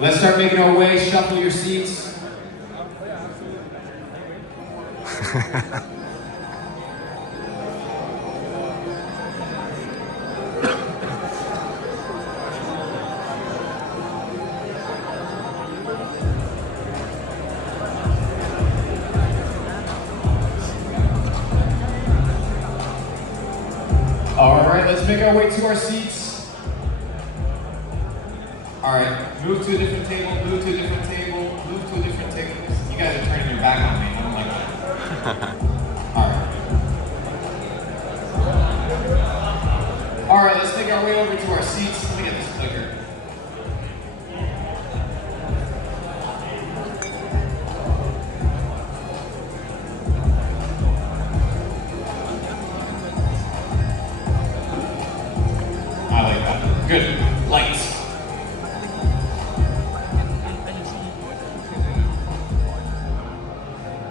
Let's start making our way, shuffle your seats. All right, let's make our way to our seats. All right, move to a different table, move to a different table, move to a different table. You guys are turning your back on me, I don't like that. All right, let's make our way over to our seats. Let me get this clicker. I like that. Good. Lights.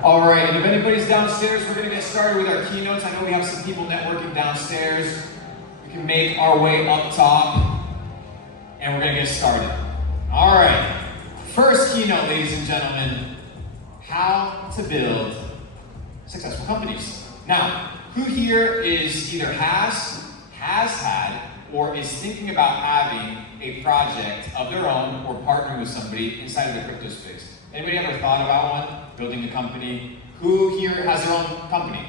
All right, and if anybody's downstairs, we're going to get started with our keynotes. I know we have some people networking downstairs. We can make our way up top, and we're going to get started. All right, first keynote, ladies and gentlemen, how to build successful companies. Now, who here is either has had, or is thinking about having a project of their own or partnering with somebody inside of the crypto space? Anybody ever thought about one? Building a company? Who here has their own company?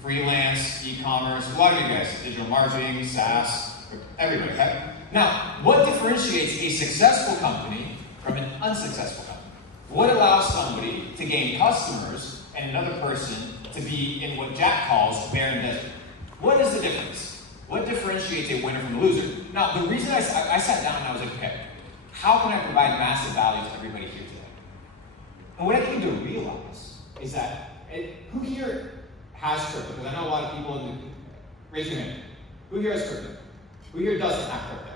Freelance, e-commerce, a lot of you guys, digital marketing, SaaS, everybody, okay? Now, what differentiates a successful company from an unsuccessful company? What allows somebody to gain customers and another person to be in what Jack calls barren desert? What is the difference? What differentiates a winner from a loser? Now, the reason I sat down and I was like, okay, how can I provide massive value to everybody here today? And what I came to realize is that, who here has crypto? Because I know a lot of people in the, raise your hand. Who here has crypto? Who here doesn't have crypto?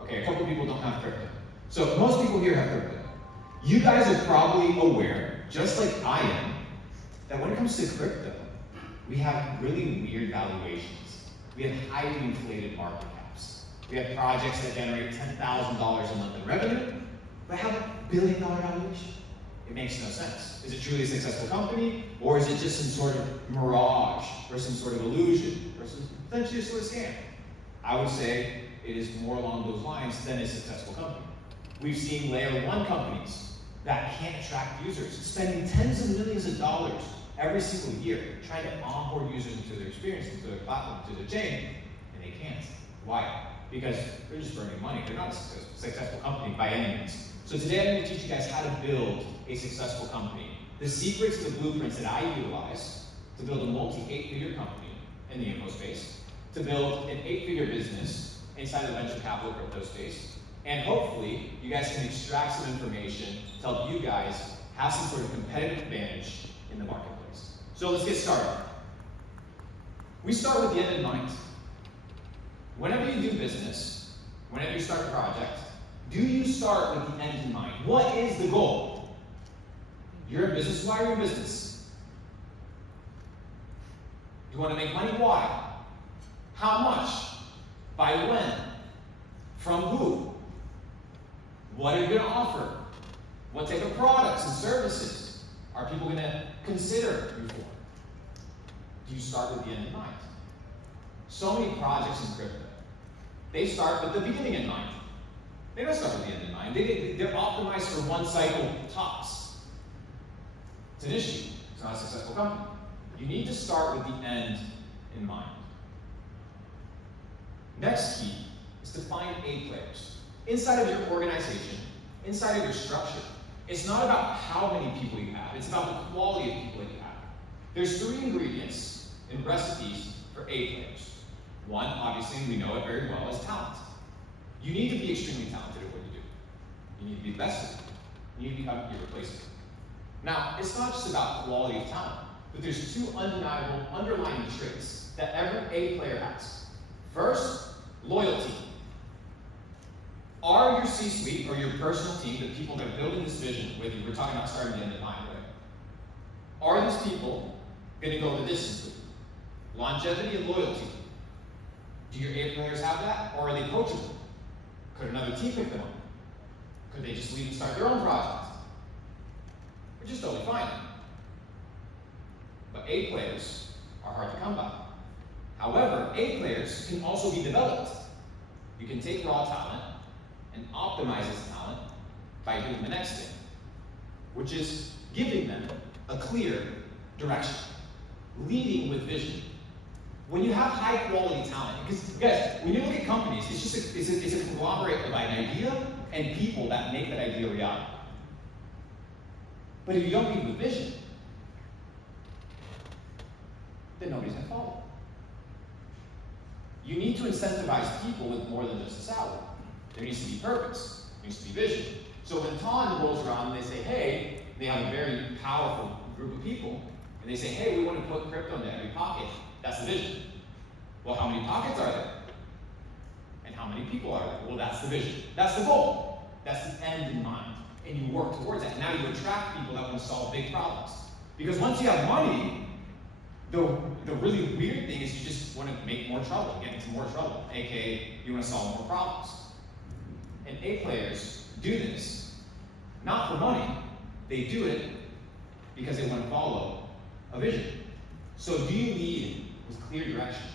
Okay, a couple people don't have crypto. So most people here have crypto. You guys are probably aware, just like I am, that when it comes to crypto, we have really weird valuations. We have highly inflated market caps. We have projects that generate $10,000 a month in revenue, but have a $1 billion valuation. It makes no sense. Is it truly a successful company, or is it just some sort of mirage, or some sort of illusion, or some potentially just a scam? I would say it is more along those lines than a successful company. We've seen layer 1 companies that can't attract users, spending tens of millions of dollars every single year trying to onboard users into their experience, into their platform, into their chain, and they can't. Why? Because they're just burning money. They're not a successful company by any means. So today I'm going to teach you guys how to build a successful company. The secrets, the blueprints that I utilize to build a multi-8-figure company in the info space, to build an 8-figure business inside the venture capital crypto space, and hopefully you guys can extract some information to help you guys have some sort of competitive advantage in the marketplace. So let's get started. We start with the end in mind. Whenever you do business, whenever you start a project, do you start with the end in mind? What is the goal? You're in business, why are you in business? You want to make money, why? How much? By when? From who? What are you going to offer? What type of products and services are people going to consider you for? Do you start with the end in mind? So many projects in crypto, they start with the beginning in mind. They don't start with the end in mind. They're optimized for one cycle tops. It's an issue. It's not a successful company. You need to start with the end in mind. Next key is to find A players. Inside of your organization, inside of your structure, it's not about how many people you have. It's about the quality of people that you have. There's 3 ingredients and recipes for A players. One, obviously, we know it very well, is talent. You need to be extremely talented at what you do. You need to be the best at it. You need to become irreplaceable. Now, it's not just about quality of talent, but there's 2 undeniable underlying traits that every A player has. First, loyalty. Are your C-suite or your personal team, the people that are building this vision with you, we're talking about starting the end in mind, right? Are these people going to go the distance with you? Longevity and loyalty. Do your A players have that, or are they coachable? Could another team pick them up? Could they just leave and start their own project? Which is totally fine. But A players are hard to come by. However, A players can also be developed. You can take raw talent and optimize this talent by doing the next thing, which is giving them a clear direction, leading with vision. When you have high quality talent, because guys, when you look at companies, it's a conglomerate of an idea and people that make that idea reality. But if you don't lead with vision, then nobody's going to follow. You need to incentivize people with more than just a salary. There needs to be purpose. There needs to be vision. So when Ton rolls around and they say, hey, they have a very powerful group of people, and they say, hey, we want to put crypto into every pocket. That's the vision. Well, how many pockets are there? And how many people are there? Well, that's the vision. That's the goal. That's the end in mind. And you work towards that. Now you attract people that want to solve big problems. Because once you have money, the really weird thing is you just want to make more trouble, get into more trouble, aka you want to solve more problems. And A players do this, not for money, they do it because they want to follow a vision. So do you lead with clear direction?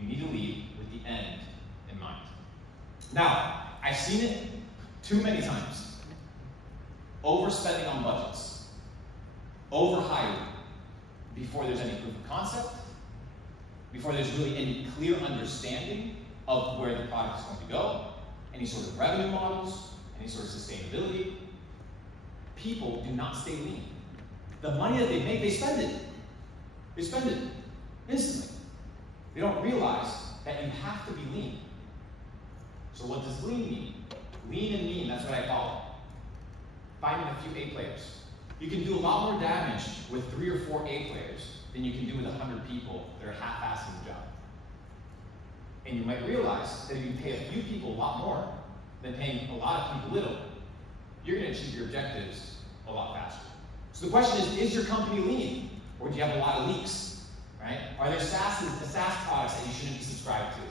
You need to lead with the end in mind. Now, I've seen it too many times. Overspending on budgets, overhiring, before there's any proof of concept, before there's really any clear understanding of where the product is going to go, any sort of revenue models, any sort of sustainability. People do not stay lean. The money that they make, they spend it. They spend it instantly. They don't realize that you have to be lean. So what does lean mean? Lean and mean, that's what I call it. Finding a few A players. You can do a lot more damage with 3 or 4 A players than you can do with 100 people that are half-assing the job. And you might realize that if you pay a few people a lot more than paying a lot of people little, you're going to achieve your objectives a lot faster. So the question is your company lean? Or do you have a lot of leaks? Right? Are there SaaS products that you shouldn't be subscribed to?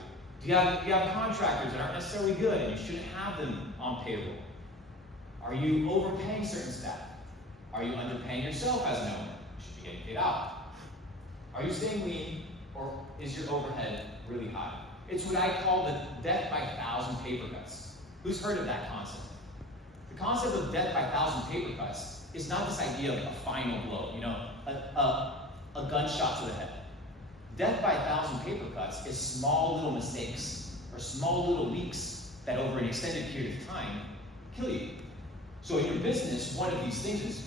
Do you have contractors that aren't necessarily good and you shouldn't have them on payroll? Are you overpaying certain staff? Are you underpaying yourself as an owner? You should be getting paid out. Are you staying lean, or is your overhead really high? It's what I call the death by 1,000 paper cuts. Who's heard of that concept? The concept of death by 1,000 paper cuts is not this idea of a final blow, a gunshot to the head. Death by 1,000 paper cuts is small little mistakes or small little leaks that over an extended period of time kill you. So in your business, one of these things is,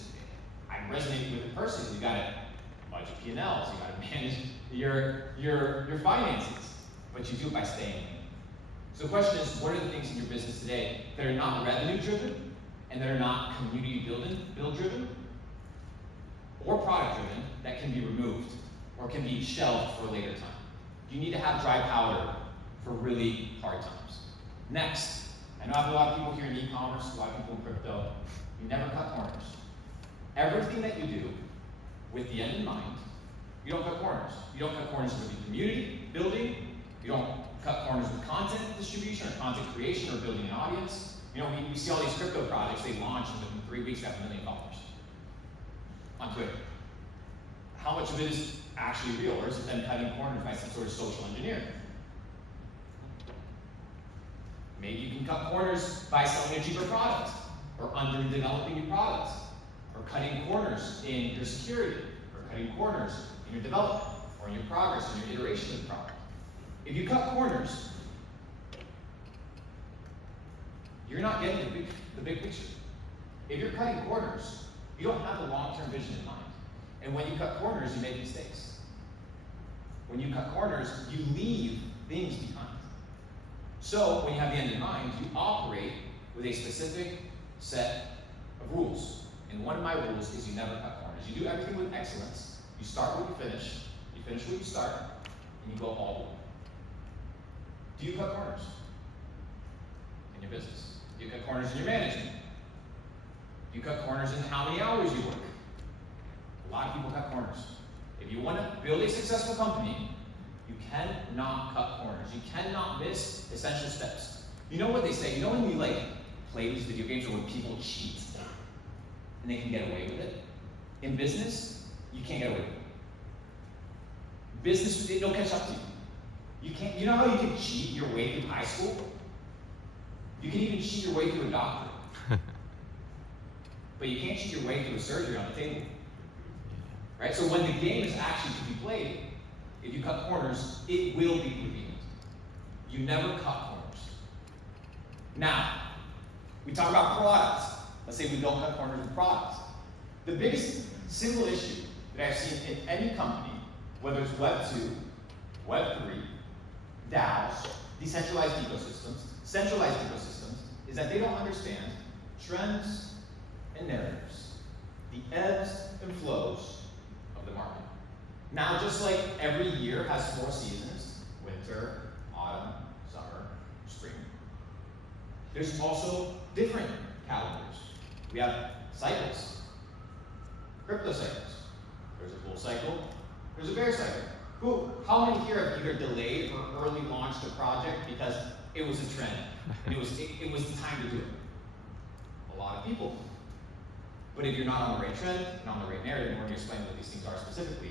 I resonate with it personally. You gotta budget P&Ls, you gotta manage your finances, but you do it by staying lean. So the question is, what are the things in your business today that are not revenue driven and that are not community build driven or product driven that can be removed or can be shelved for a later time? You need to have dry powder for really hard times. Next, I know I have a lot of people here in e-commerce, a lot of people in crypto. You never cut corners. Everything that you do with the end in mind, you don't cut corners. You don't cut corners with the community building. You don't cut corners with content distribution or content creation or building an audience. We see all these crypto projects, they launch and within 3 weeks they have 1 million followers on Twitter. How much of it is actually real, or is it then cutting corners by some sort of social engineering? Maybe you can cut corners by selling a cheaper product, or underdeveloping your product, or cutting corners in your security, or cutting corners in your development, or in your progress, in your iteration of the product. If you cut corners, you're not getting the big picture. If you're cutting corners, you don't have the long-term vision in mind. And when you cut corners, you make mistakes. When you cut corners, you leave things behind. So when you have the end in mind, you operate with a specific set of rules. And one of my rules is you never cut corners. You do everything with excellence. You start where you finish where you start, and you go all the way. Do you cut corners in your business? Do you cut corners in your management? Do you cut corners in how many hours you work? A lot of people cut corners. If you want to build a successful company, you cannot cut corners. You cannot miss essential steps. You know what they say? When you play these video games or when people cheat and they can get away with it. In business, you can't get away with it. Business, they'll catch up to you. You can't. You know how you can cheat your way through high school? You can even cheat your way through a doctorate. But you can't cheat your way through a surgery on the table. Right? So when the game is actually to be played, if you cut corners, it will be convenient. You never cut corners. Now, we talk about products. Let's say we don't cut corners with products. The biggest single issue that I've seen in any company, whether it's Web 2, Web 3, DAOs, decentralized ecosystems, centralized ecosystems, is that they don't understand trends and narratives, the ebbs and flows of the market. Now, just like every year has 4 seasons, winter, autumn, summer, spring, there's also different calendars. We have cycles, crypto cycles. There's a bull cycle, there's a bear cycle. How many here have either delayed or early launched a project because it was a trend and it was the time to do it? A lot of people. But if you're not on the right trend and on the right narrative, and we're going to explain what these things are specifically,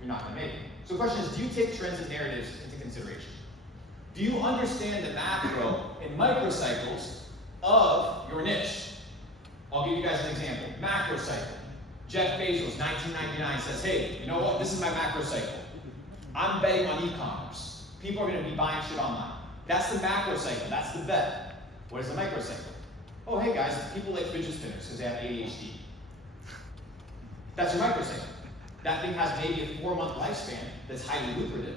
you're not going to make it. So the question is, do you take trends and narratives into consideration? Do you understand the macro and microcycles of your niche? I'll give you guys an example. Macro cycle. Jeff Bezos, 1999, says, hey, you know what? This is my macro cycle. I'm betting on e-commerce. People are going to be buying shit online. That's the macro cycle. That's the bet. What is the micro cycle? Oh, hey guys, people like fidget spinners because they have ADHD. That's your micro cycle. That thing has maybe a 4-month lifespan that's highly lucrative,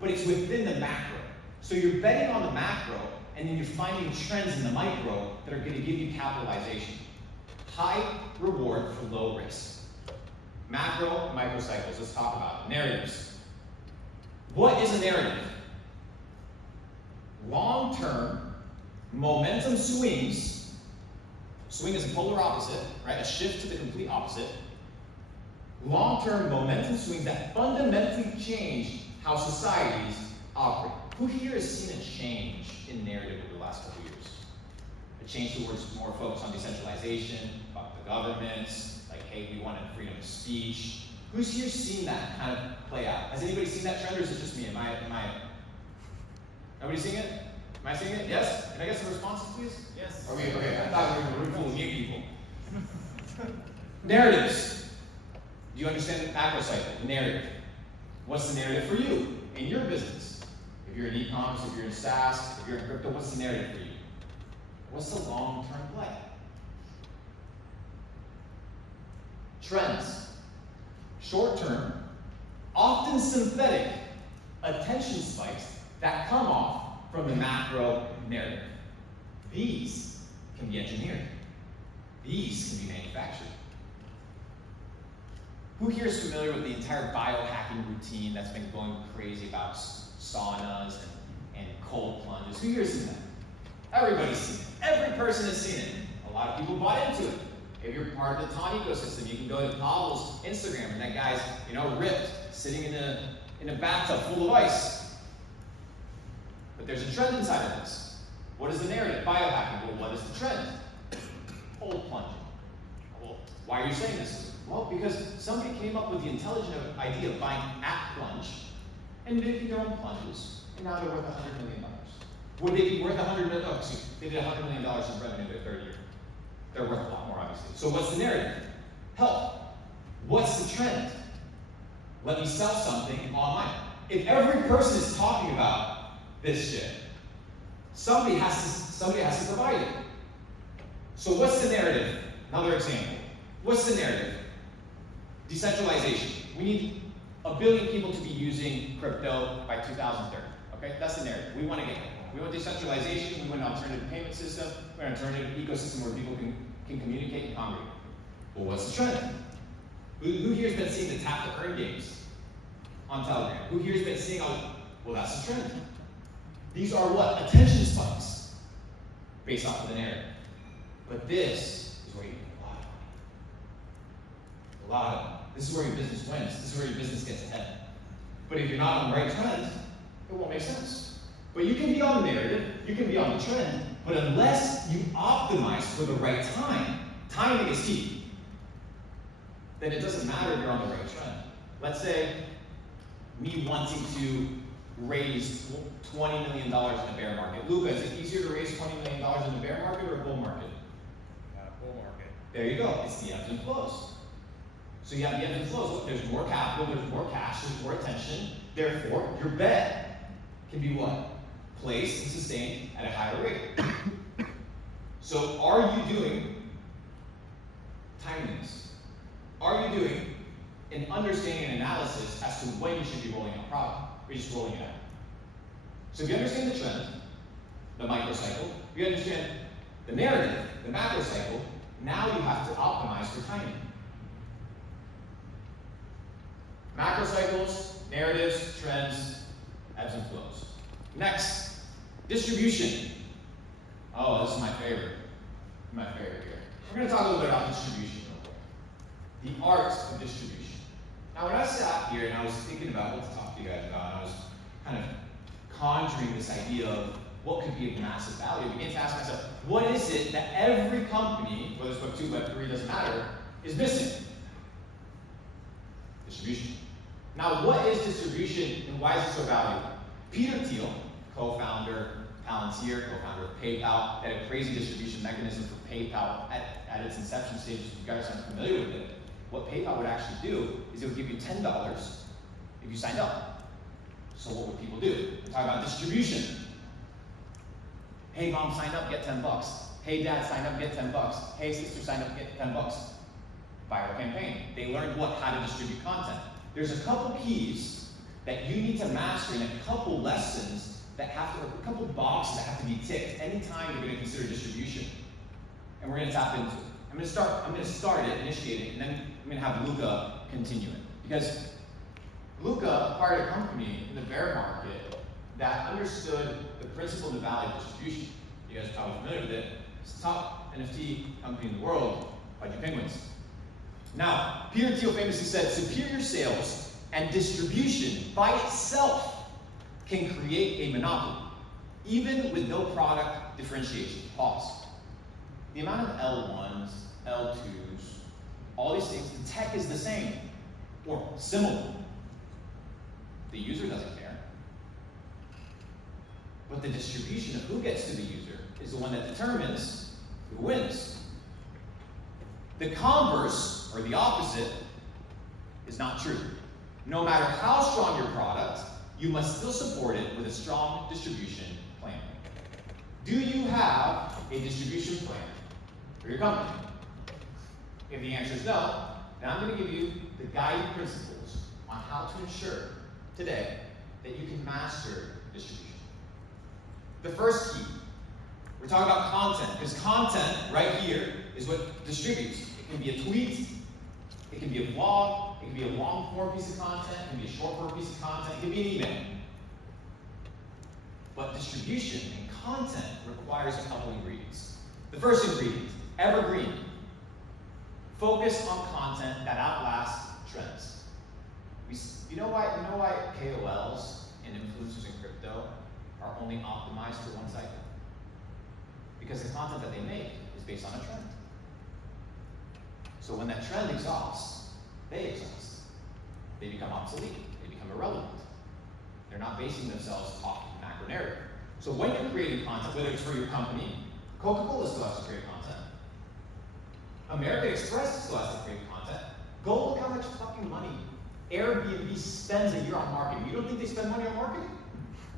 but it's within the macro. So you're betting on the macro, and then you're finding trends in the micro that are going to give you capitalization. High reward for low risk. Macro and micro cycles, let's talk about it. Narratives. What is a narrative? Long-term momentum swings. Swing is a polar opposite, right? A shift to the complete opposite. Long-term momentum swings that fundamentally change how societies operate. Who here has seen a change in narrative over the last couple years? A change towards more focus on decentralization, about the governments, like, hey, we wanted freedom of speech. Who's here seen that kind of play out? Has anybody seen that trend, or is it just me? Nobody seeing it? Am I seeing it? Yes? Can I get some responses, please? Yes. Okay. I thought we were a room full of new people. Narratives. Do you understand the macro cycle? Narrative. What's the narrative for you in your business? If you're in e-commerce, if you're in SaaS, if you're in crypto, what's the narrative for you? What's the long-term play? Trends. Short-term, often synthetic attention spikes that come off from the macro narrative. These can be engineered. These can be manufactured. Who here is familiar with the entire biohacking routine that's been going crazy about saunas and cold plunges? Who here has seen that? Everybody's seen it. Every person has seen it. A lot of people bought into it. If you're part of the Tawny ecosystem, you can go to Pavel's Instagram, and that guy's, ripped, sitting in a bathtub full of ice. But there's a trend inside of this. What is the narrative? Biohacking. Well, what is the trend? Cold plunging. Well, why are you saying this? Well, because somebody came up with the intelligent idea of buying at plunge and making their own plunges, and now they're worth $100 million. Would they be worth $100 million? Oh, excuse me. They did $100 million in revenue their third year. They're worth a lot more, obviously. So what's the narrative? Health. What's the trend? Let me sell something online. If every person is talking about this shit, somebody has to provide it. So what's the narrative? Another example. What's the narrative? Decentralization. We need 1 billion people to be using crypto by 2030. Okay, that's the narrative. We want to get there. We want decentralization. We want an alternative payment system. We want an alternative ecosystem where people can communicate and congregate. Well, what's the trend? Who here has been seeing the tap to earn games on Telegram? Who here has been seeing well, that's the trend. These are what? Attention spikes based off of the narrative. But this is where you make a lot of money. This is where your business wins. This is where your business gets ahead. But if you're not on the right trend, it won't make sense. But you can be on the narrative, you can be on the trend, but unless you optimize optimized for the right time, timing is key, then it doesn't matter if you're on the right trend. Let's say me wanting to raise $20 million in the bear market. Luca, is it easier to raise $20 million in the bear market or a bull market? Bull market. There you go. It's the ebbs and flows. So you have the ebbs and flows. Look, there's more capital, there's more cash, there's more attention. Therefore, your bet can be what? Placed and sustained at a higher rate. So are you doing timeliness? Are you doing an understanding and analysis as to when you should be rolling out product, or just rolling it out? So if you understand the trend, the microcycle, you understand the narrative, the macro cycle, now you have to optimize for timing. Macro cycles, narratives, trends, ebbs and flows. Next, distribution. Oh, this is my favorite. My favorite here. We're going to talk a little bit about distribution real quick. The art of distribution. Now, when I sat here and I was thinking about what to talk to you guys about, I was kind of conjuring this idea of what could be of massive value. I began to ask myself, what is it that every company, whether it's Web 2, Web 3, doesn't matter, is missing? Distribution. Now, what is distribution and why is it so valuable? Peter Thiel, co-founder, Palantir, co-founder of PayPal, had a crazy distribution mechanism for PayPal at its inception stages. If you guys aren't familiar with it, what PayPal would actually do is it would give you $10 if you signed up. So what would people do? We're talking about distribution. Hey mom, sign up, get $10. Hey dad, sign up, get $10. Hey sister, sign up, get $10. Viral campaign. They learned how to distribute content. There's a couple keys that you need to master and a couple lessons that have to, a couple boxes that have to be ticked anytime you're going to consider distribution. And we're going to tap into it. I'm going to start it, initiate it, and then I'm going to have Luca continue it. Because Luca acquired a company in the bear market that understood the principle and the value of distribution. You guys are probably familiar with it. It's the top NFT company in the world, Budgie Penguins. Now, Peter Thiel famously said, superior sales and distribution by itself can create a monopoly, even with no product differentiation. Pause. The amount of L1s, L2s, all these things, the tech is the same, or similar. The user doesn't care. But the distribution of who gets to the user is the one that determines who wins. The converse, or the opposite, is not true. No matter how strong your product, you must still support it with a strong distribution plan. Do you have a distribution plan for your company? If the answer is no, then I'm going to give you the guiding principles on how to ensure today that you can master distribution. The first key, we're talking about content, because content right here is what distributes. It can be a tweet, it can be a blog, it can be a long form piece of content, it can be a short form piece of content, it can be an email. But distribution and content requires a couple ingredients. The first ingredient, evergreen. Focus on content that outlasts trends. You know why KOLs and influencers in crypto are only optimized for one cycle? Because the content that they make is based on a trend. So when that trend exhausts, they exhaust. They become obsolete. They become irrelevant. They're not basing themselves off the macro narrative. So when you're creating content, whether it's for your company, Coca-Cola still has to create content. American Express still has to create content. Go look how much fucking money Airbnb spends a year on marketing. You don't think they spend money on marketing?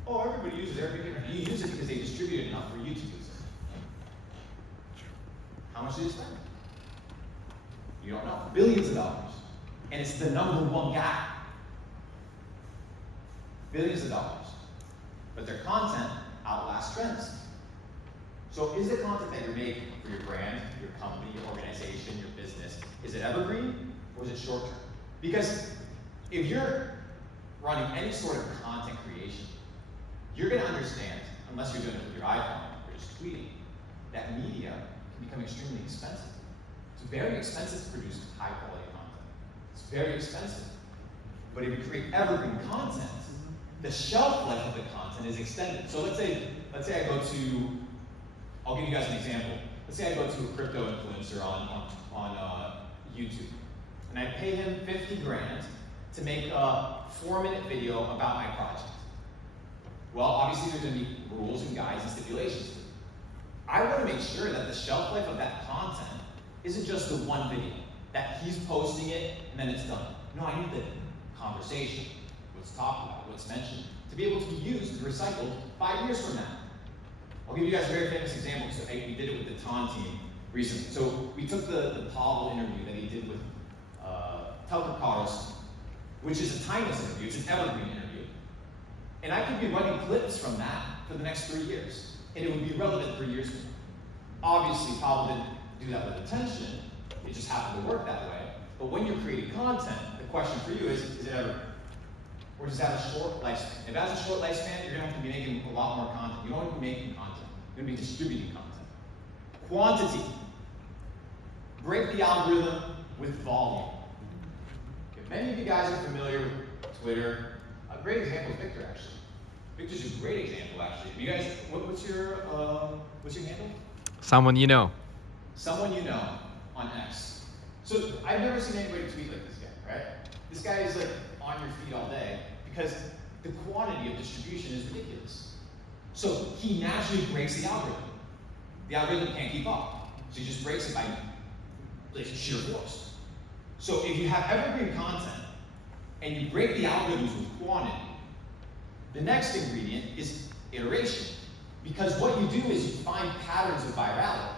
Oh, everybody uses Airbnb. You use it because they distribute it enough for you to use it. How much do they spend? You don't know. Billions of dollars. And it's the #1 guy. Billions of dollars. But their content outlasts trends. So is the content that you're making for your brand, your company, your organization, your business, is it evergreen or is it short term? Because if you're running any sort of content creation, you're going to understand, unless you're doing it with your iPhone or just tweeting, that media can become extremely expensive. It's very expensive to produce high quality content. It's very expensive. But if you create evergreen content, the shelf life of the content is extended. So let's say I go to, I'll give you guys an example. let's say I go to a crypto influencer on YouTube, and I pay him 50 grand to make a 4-minute video about my project. Well, obviously there's going to be rules and guides and stipulations. I want to make sure that the shelf life of that content isn't just the one video, that he's posting it and then it's done. No, I need the conversation, what's talked about, what's mentioned, to be able to be used and recycled 5 years from now. I'll give you guys a very famous example. So we did it with the TON team recently. So we took the Pavel interview that he did with Tucker Carlson, which is a timeless interview, it's an evergreen interview. And I could be running clips from that for the next 3 years, and it would be relevant 3 years from now. Obviously, Pavel didn't do that with intention, it just happened to work that way. But when you're creating content, the question for you is it evergreen? Or does it have a short lifespan? If it has a short lifespan, you're gonna have to be making a lot more content. You don't want to be making content, you're gonna be distributing content. Quantity. Break the algorithm with volume. If many of you guys are familiar with Twitter, a great example is Victor, actually. Victor's a great example, actually. You guys, what's your handle? Someone you know. Someone you know on X. So I've never seen anybody tweet like this guy, right? This guy is like on your feed all day because the quantity of distribution is ridiculous. So he naturally breaks the algorithm. The algorithm can't keep up. So he just breaks it by sheer force. So if you have evergreen content and you break the algorithms with quantity, the next ingredient is iteration. Because what you do is you find patterns of virality.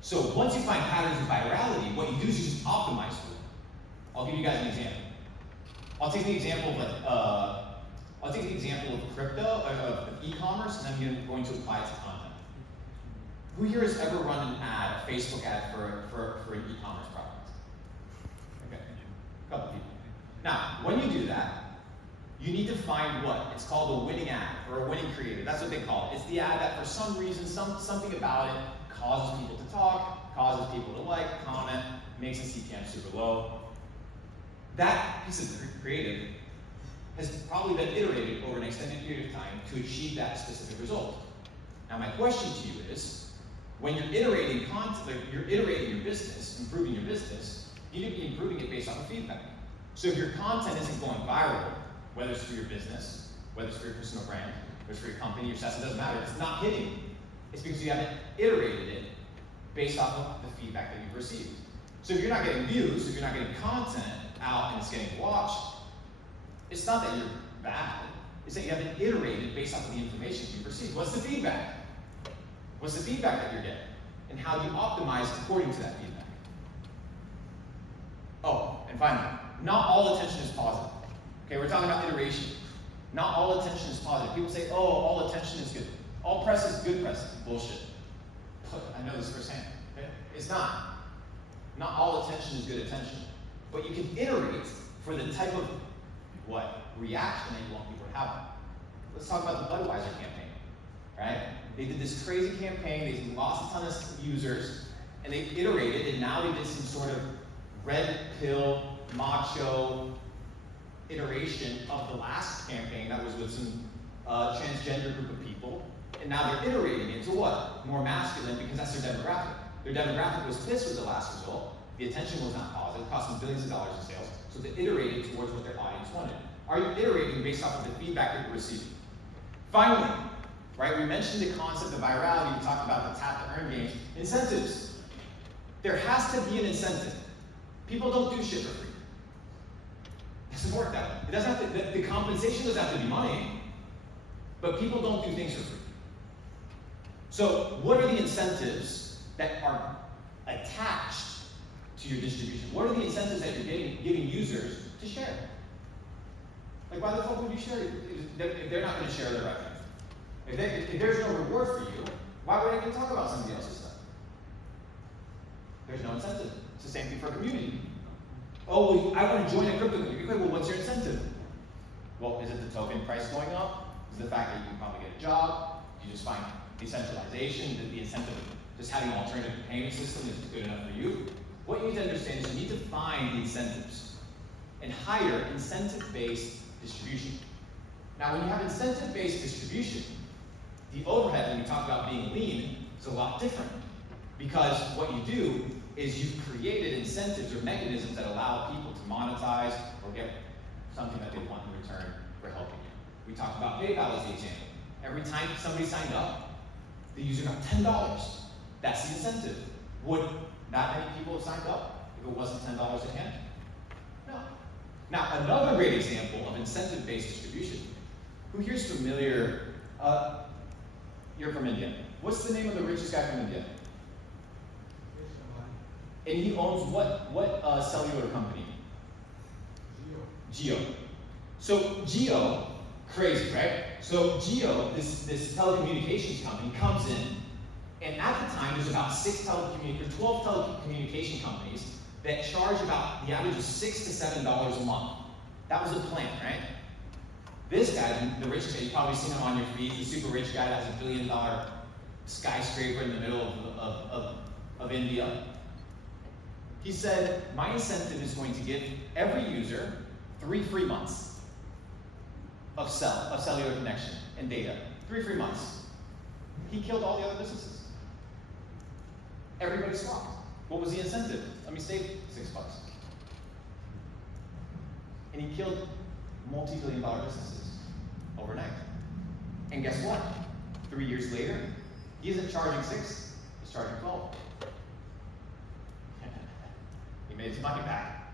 So once you find patterns of virality, what you do is you just optimize for them. I'll give you guys an example. I'll take the example of crypto, of e-commerce, and then I'm going to apply it to content. Who here has ever run an ad, a Facebook ad for an e-commerce product? Okay, a couple people. Now, when you do that, you need to find what? It's called a winning ad, or a winning creative. That's what they call it. It's the ad that for some reason, something about it causes people to talk, causes people to like, comment, makes the CPM super low. That piece of creative has probably been iterated over an extended period of time to achieve that specific result. Now my question to you is, when you're iterating content, you're iterating your business, improving your business, you need to be improving it based off of feedback. So if your content isn't going viral, whether it's for your business, whether it's for your personal brand, whether it's for your company, your SaaS, it doesn't matter, it's not hitting. It's because you haven't iterated it based off of the feedback that you've received. So if you're not getting views, if you're not getting content out and it's getting watched, it's not that you're bad, it's that you haven't iterated based off of the information you've received. What's the feedback? What's the feedback that you're getting? And how do you optimize according to that feedback? Oh, and finally, not all attention is positive. Okay, we're talking about iteration. Not all attention is positive. People say, oh, all attention is good. All press is good press. Bullshit. I know this firsthand. Okay? It's not. Not all attention is good attention. But you can iterate for the type of reaction that you want people to have. Let's talk about the Budweiser campaign, right? They did this crazy campaign, they lost a ton of users, and they iterated, and now they did some sort of red pill, macho iteration of the last campaign that was with some transgender group of people, and now they're iterating into what? More masculine, because that's their demographic. Their demographic was pissed with the last result. The attention was not positive, it cost them billions of dollars in sales, so they iterated towards what their audience wanted. Are you iterating based off of the feedback that you're receiving? Finally, right, we mentioned the concept of virality, we talked about the tap to earn games. Incentives. There has to be an incentive. People don't do shit for free. It doesn't work that way. It doesn't have to, the compensation doesn't have to be money, but people don't do things for free. So what are the incentives that are attached to your distribution? What are the incentives that you're giving users to share? Like, why the fuck would you share it if they're not going to share their revenue? If there's no reward for you, why would I even talk about somebody else's stuff? There's no incentive. It's the same thing for a community. Oh, well, I want to join a crypto community. Okay, well, what's your incentive? Well, is it the token price going up? Is it the fact that you can probably get a job? You just find decentralization, the incentive of just having an alternative payment system is good enough for you? What you need to understand is you need to find the incentives and hire incentive-based distribution. Now, when you have incentive-based distribution, the overhead, when we talk about being lean, is a lot different. Because what you do is you've created incentives or mechanisms that allow people to monetize or get something that they want in return for helping you. We talked about PayPal as the example. Every time somebody signed up, the user got $10. That's the incentive. Would not many people have signed up if it wasn't $10 a hand? No. Now, another great example of incentive-based distribution. Who here's familiar? You're from India. What's the name of the richest guy from India? And he owns what cellular company? Jio. So Jio, crazy, right? So Jio, this telecommunications company, comes in, and at the time there's about 12 telecommunication companies that charge about the average of $6 to $7 a month. That was the plan, right? This guy, the richest guy, you've probably seen him on your feed, the super rich guy that has $1 billion skyscraper in the middle of India. He said, my incentive is going to give every user 3 free months of cellular connection and data. 3 free months. He killed all the other businesses. Everybody swapped. What was the incentive? Let me save $6. And he killed multi-billion-dollar businesses overnight. And guess what? 3 years later, he isn't charging 6, he's charging 12. He made his money back.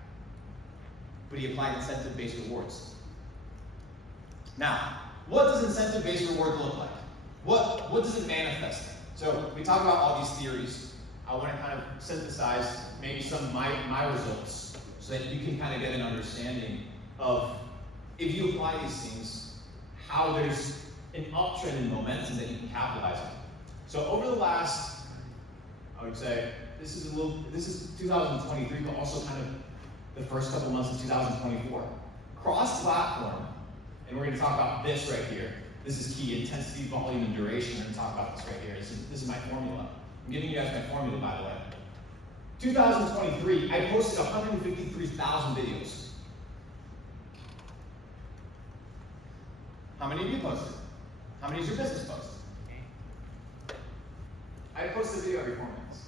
But he applied incentive-based rewards. Now, what does incentive-based reward look like? What does it manifest? So we talk about all these theories. I want to kind of synthesize maybe some of my results so that you can kind of get an understanding of, if you apply these things, how there's an uptrend in momentum that you can capitalize on. So over the last, I would say, this is 2023, but also kind of the first couple months of 2024. Cross-platform, and we're going to talk about this right here. This is key: intensity, volume, and duration. We're going to talk about this right here. This is my formula. I'm giving you guys my formula, by the way. 2023, I posted 153,000 videos. How many of you posted? How many is your business posted? I post a video every 4 minutes.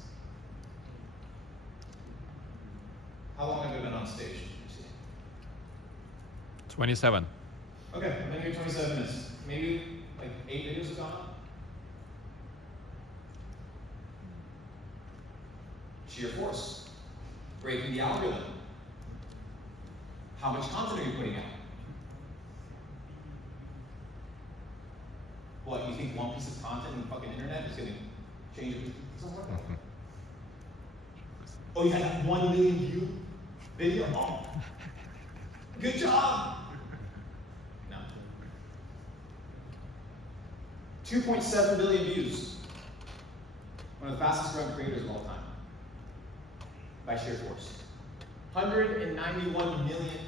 How long have I been on stage? 27. Okay, I've been here 27 minutes. Maybe like 8 videos have gone up. Sheer force. Breaking the algorithm. How much content are you putting out? What, you think one piece of content in the fucking internet is going to change it? It doesn't work that way. Oh, you had that 1 million view video? Oh, good job! No. 2.7 billion views. One of the fastest growing creators of all time. By sheer force. 191 million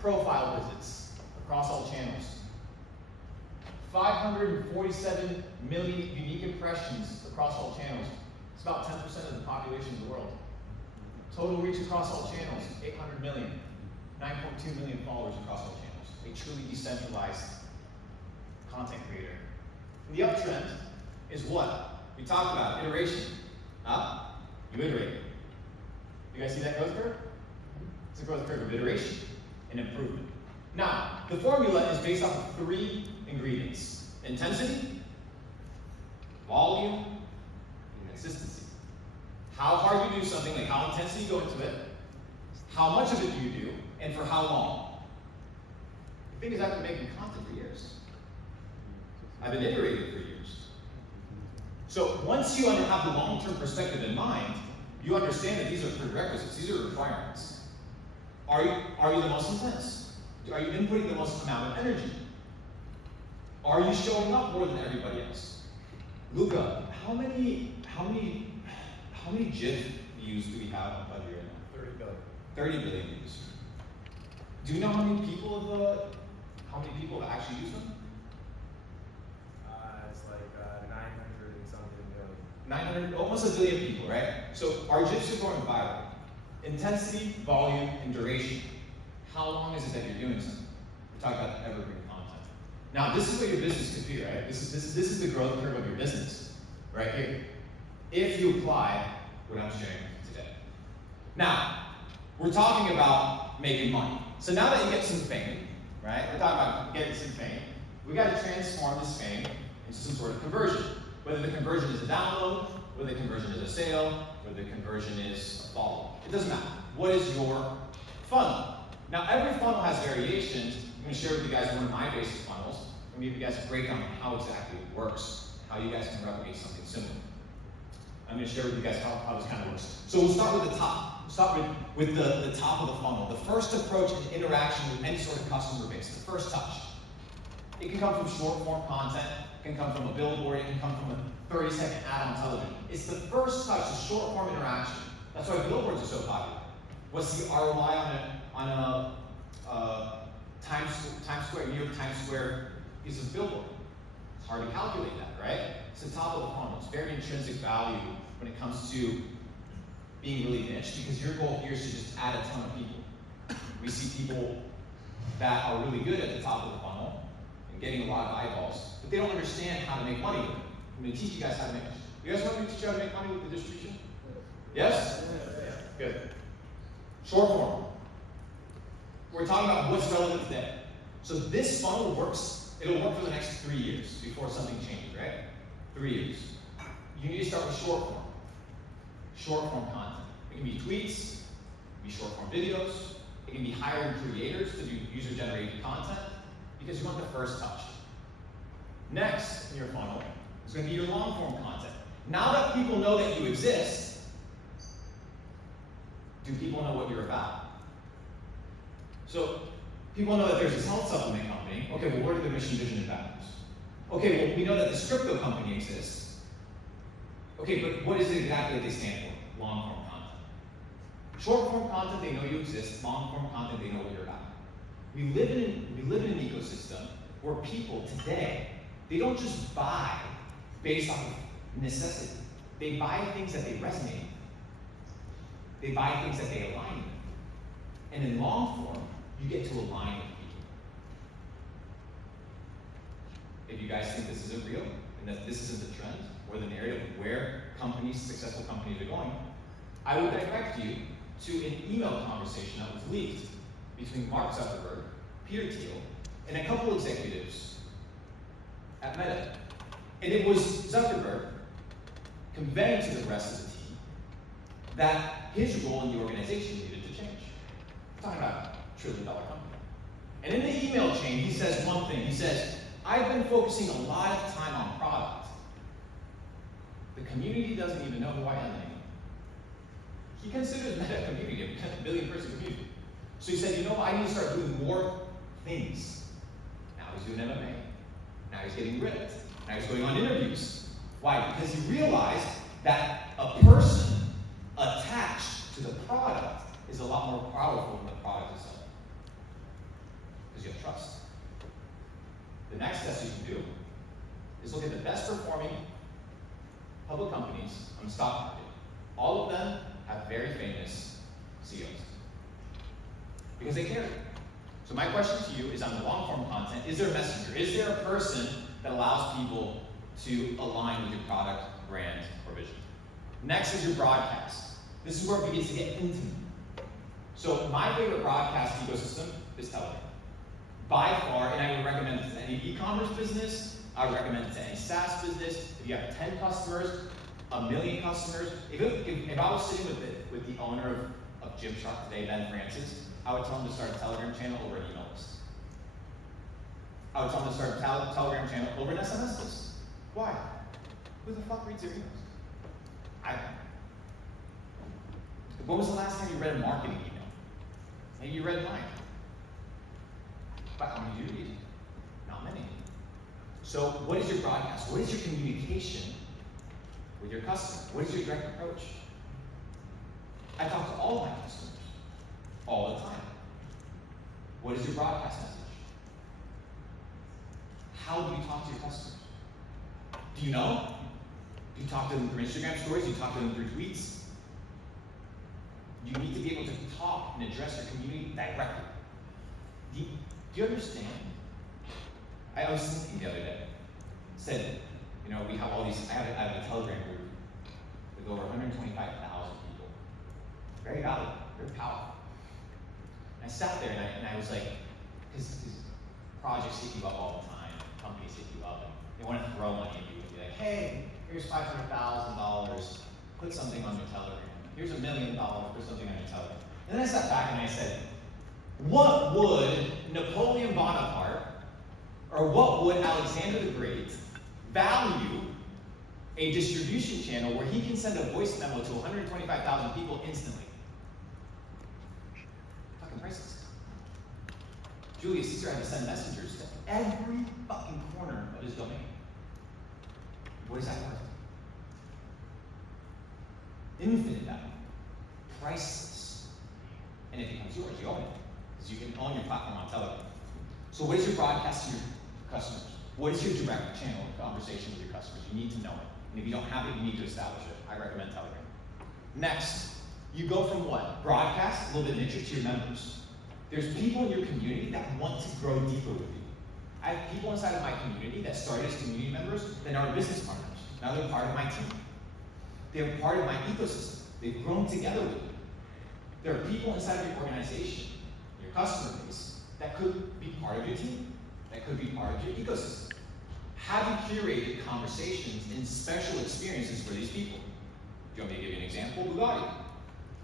profile visits across all channels. 547 million unique impressions across all channels. It's about 10% of the population of the world. Total reach across all channels, 800 million. 9.2 million followers across all channels. A truly decentralized content creator. And the uptrend is what? We talked about iteration. You iterate. You guys see that growth curve? It's a growth curve of iteration and improvement. Now, the formula is based off of 3 ingredients: intensity, volume, and consistency. How hard you do something, like how intensely you go into it, how much of it do you do, and for how long. The thing is, I've been making content for years. I've been iterating for years. So once you have the long-term perspective in mind, you understand that these are prerequisites, these are requirements. Are you the most intense? Are you inputting the most amount of energy? Are you showing up more than everybody else? Luca, how many GIF views do we have on Buddy right now? 30 billion. 30 billion views. Do you know how many people have actually used them? It's like 900 and something billion. 900, almost a billion people, right? So our GIFs are going viral. Intensity, volume, and duration. How long is it that you're doing something? We're talking about evergreen content. Now, this is what your business could be, right? This is the growth curve of your business, right here. if you apply what I'm sharing today. Now, we're talking about making money. So now that you get some fame, right? We're talking about getting some fame. We got to transform this fame into some sort of conversion. Whether the conversion is a download, whether the conversion is a sale, whether the conversion is a follow. It doesn't matter. What is your funnel? Now, every funnel has variations. I'm going to share with you guys one of my basic funnels. I'm going to give you guys a breakdown on how exactly it works, how you guys can replicate something similar. I'm going to share with you guys how this kind of works. So we'll start with the top. We'll start with the top of the funnel. The first approach is interaction with any sort of customer base, the first touch. It can come from short form content, it can come from a billboard, it can come from a 30-second ad on television. It's the first touch, the short form interaction. That's why billboards are so popular. What's the ROI on a Times Square, New York Times Square piece of billboard? It's hard to calculate that, right? It's the top of the funnel. It's very intrinsic value when it comes to being really niche, because your goal here is to just add a ton of people. We see people that are really good at the top of the funnel and getting a lot of eyeballs, but they don't understand how to make money with it. I'm going to teach you guys how to make money. You guys want me to teach you how to make money with the distribution? Yes? Good. Short form. We're talking about what's relevant today. So this funnel works, it'll work for the next 3 years before something changes, right? 3 years. You need to start with short form. Short form content. It can be tweets, it can be short form videos, it can be hiring creators to do user-generated content, because you want the first touch. Next in your funnel is going to be your long form content. Now that people know that you exist, do people know what you're about? So people know that there's this health supplement company. Okay, well, what are the mission, vision, and values? Okay, well, we know that this crypto company exists. Okay, but what is it exactly that they stand for? Long form content. Short form content, they know you exist. Long form content, they know what you're about. We live in an ecosystem where people today, they don't just buy based off of necessity. They buy things that they resonate with. They buy things that they align with. And in long form, you get to align with people. If you guys think this isn't real, and that this isn't the trend, or the narrative of where companies, successful companies are going, I would direct you to an email conversation that was leaked between Mark Zuckerberg, Peter Thiel, and a couple executives at Meta. And it was Zuckerberg conveying to the rest of the team that his role in the organization needed to change. We're talking about a $1 trillion company. And in the email chain, he says one thing. He says, I've been focusing a lot of time on product. The community doesn't even know who I am anymore. He considers Meta a community, a billion-person community. So he said, you know what, I need to start doing more things. Now he's doing MMA. Now he's getting ripped. Now he's going on interviews. Why? Because he realized that a person attached to the product is a lot more powerful than the product itself. Because you have trust. The next step you can do is look at the best performing public companies on the stock market. All of them have very famous CEOs. Because they care. So my question to you is on the long form content, is there a messenger? Is there a person that allows people to align with your product, brand, or vision? Next is your broadcast. This is where it begins to get intimate. So my favorite broadcast ecosystem is Telegram. By far, and I would recommend it to any e-commerce business, I would recommend it to any SaaS business. If you have 10 customers, 1 million customers, if I was sitting with the owner of Gymshark today, Ben Francis, I would tell him to start a Telegram channel over an email list. I would tell him to start a Telegram channel over an SMS list. Why? Who the fuck reads your emails? I don't. When was the last time you read a marketing email? Maybe you read mine. But how many do you read? Not many. So what is your broadcast? What is your communication with your customer? What is your direct approach? I talk to all my customers all the time. What is your broadcast message? How do you talk to your customers? Do you know? Do you talk to them through Instagram stories? Do you talk to them through tweets? You need to be able to talk and address your community directly. Do you understand? I was thinking the other day, said, you know, we have all these, I have a Telegram group, with over 125,000 people. Very valuable, very powerful. And I sat there and I was like, because projects hit you up all the time, companies hit you up, and they want to throw money at you and be like, hey, here's $500,000, put something on your Telegram. Here's $1 million, put something on your Telegram. And then I sat back and I said, what would Napoleon Bonaparte, or what would Alexander the Great value a distribution channel where he can send a voice memo to 125,000 people instantly? Fucking priceless. Julius Caesar had to send messengers to every fucking corner of his domain. What is that worth? Infinite value. Priceless. And it becomes yours. You own it. Because you can own your platform on Telegram. So what is your broadcast to your customers? What is your direct channel of conversation with your customers? You need to know it. And if you don't have it, you need to establish it. I recommend Telegram. Next, you go from what? Broadcast, a little bit niche, to your members. There's people in your community that want to grow deeper with you. I have people inside of my community that started as community members that are business partners. Now they're part of my team. They're part of my ecosystem. They've grown together with me. There are people inside of your organization, your customer base, that could be part of your team, that could be part of your ecosystem. Have you curated conversations and special experiences for these people? Do you want me to give you an example? Bugatti.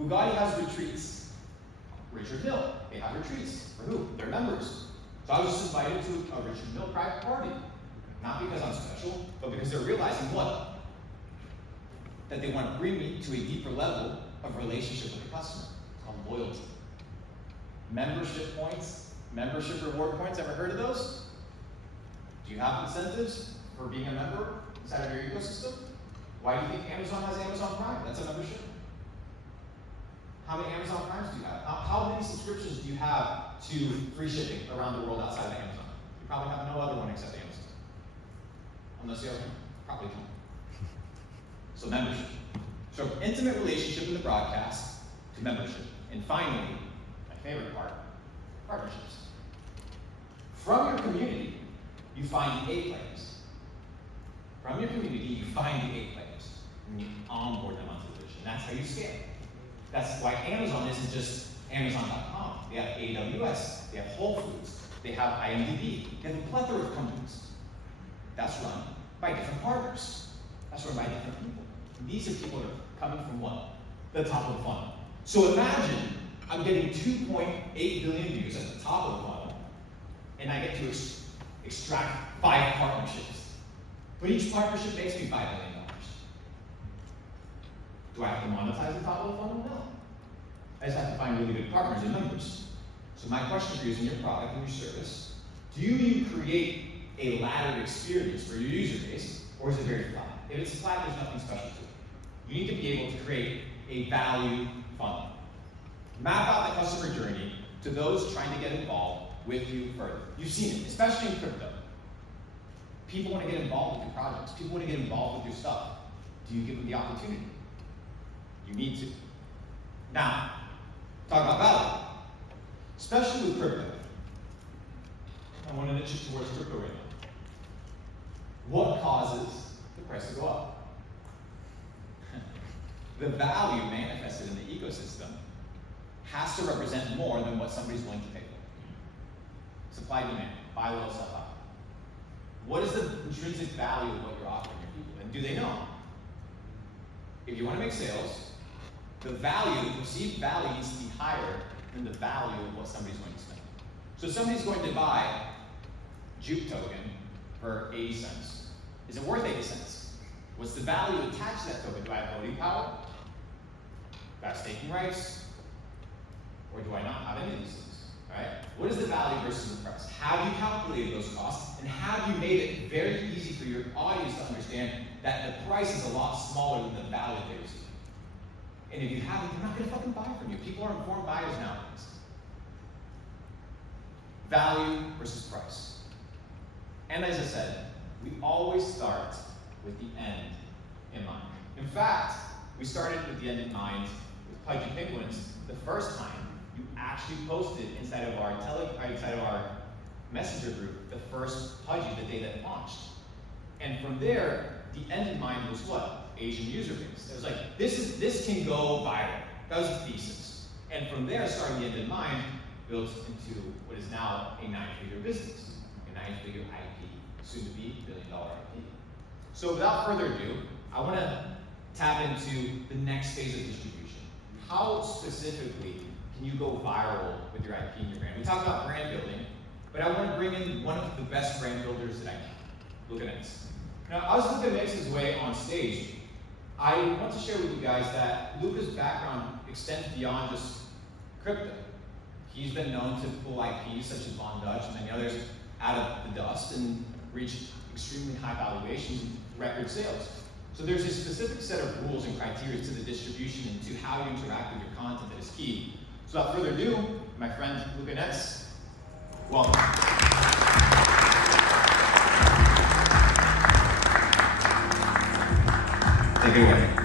Bugatti has retreats. Richard Mille, they have retreats. For who? Their members. So I was just invited to a Richard Mille private party. Not because I'm special, but because they're realizing what? That they want to bring me to a deeper level of relationship with the customer. It's called loyalty. Membership points, membership reward points, ever heard of those? Do you have incentives for being a member inside of your ecosystem? Why do you think Amazon has Amazon Prime? That's a membership. How many Amazon Primes do you have? How many subscriptions do you have to free shipping around the world outside of Amazon? You probably have no other one except Amazon. Unless you have probably don't. So membership. So intimate relationship in the broadcast to membership. And finally, my favorite part, partnerships. From your community, you find the A players. From your community, you find the A players. And you onboard them onto the vision. That's how you scale. That's why Amazon isn't just Amazon.com. They have AWS, they have Whole Foods, they have IMDb, they have a plethora of companies. That's run by different partners. That's run by different people. And these are people that are coming from what? The top of the funnel. So imagine I'm getting 2.8 billion views at the top of the funnel, and I get to extract 5 partnerships. But each partnership makes me $5 million. Do I have to monetize the top of the funnel? No. I just have to find really good partners and members. So my question for you is, in your product and your service, do you create a laddered experience for your user base, or is it very flat? If it's flat, there's nothing special to it. You need to be able to create a value funnel. Map out the customer journey to those trying to get involved with you further. You've seen it, especially in crypto. People want to get involved with your projects. People want to get involved with your stuff. Do you give them the opportunity? You need to. Now, talk about value. Especially with crypto. I want to niche it towards crypto right now. What causes the price to go up? The value manifested in the ecosystem has to represent more than what somebody's willing to pay for. Supply demand, buy low, sell high. What is the intrinsic value of what you're offering your people? And do they know? If you want to make sales, the value, the perceived value needs to be higher than the value of what somebody's going to spend. So if somebody's going to buy Juke token for 80 cents. Is it worth 80 cents? What's the value attached to that token? Do I have voting power? Do I have staking rights? Or do I not have any of these things? Right? What is the value versus the price? Have you calculated those costs? And have you made it very easy for your audience to understand that the price is a lot smaller than the value they receive? And if you haven't, they're not going to fucking buy from you. People are informed buyers nowadays. Value versus price. And as I said, we always start with the end in mind. In fact, we started with the end in mind with Pudgy Penguins the first time you actually posted inside of our messenger group the first Pudgy the day that it launched. And from there, the end in mind was what? Asian user base. It was like, this can go viral. That was the thesis. And from there, starting the end in mind, built into what is now a 9-figure business, a 9-figure IP, soon to be $1 billion IP. So without further ado, I want to tap into the next phase of distribution. How specifically can you go viral with your IP and your brand? We talked about brand building, but I want to bring in one of the best brand builders that I can. Luca Nix. Now, as Luca makes his way on stage, I want to share with you guys that Luca's background extends beyond just crypto. He's been known to pull IPs such as Von Dutch and many others out of the dust and reach extremely high valuations and record sales. So there's a specific set of rules and criteria to the distribution and to how you interact with your content that is key. So without further ado, my friend Luca Nix, welcome. Take it away.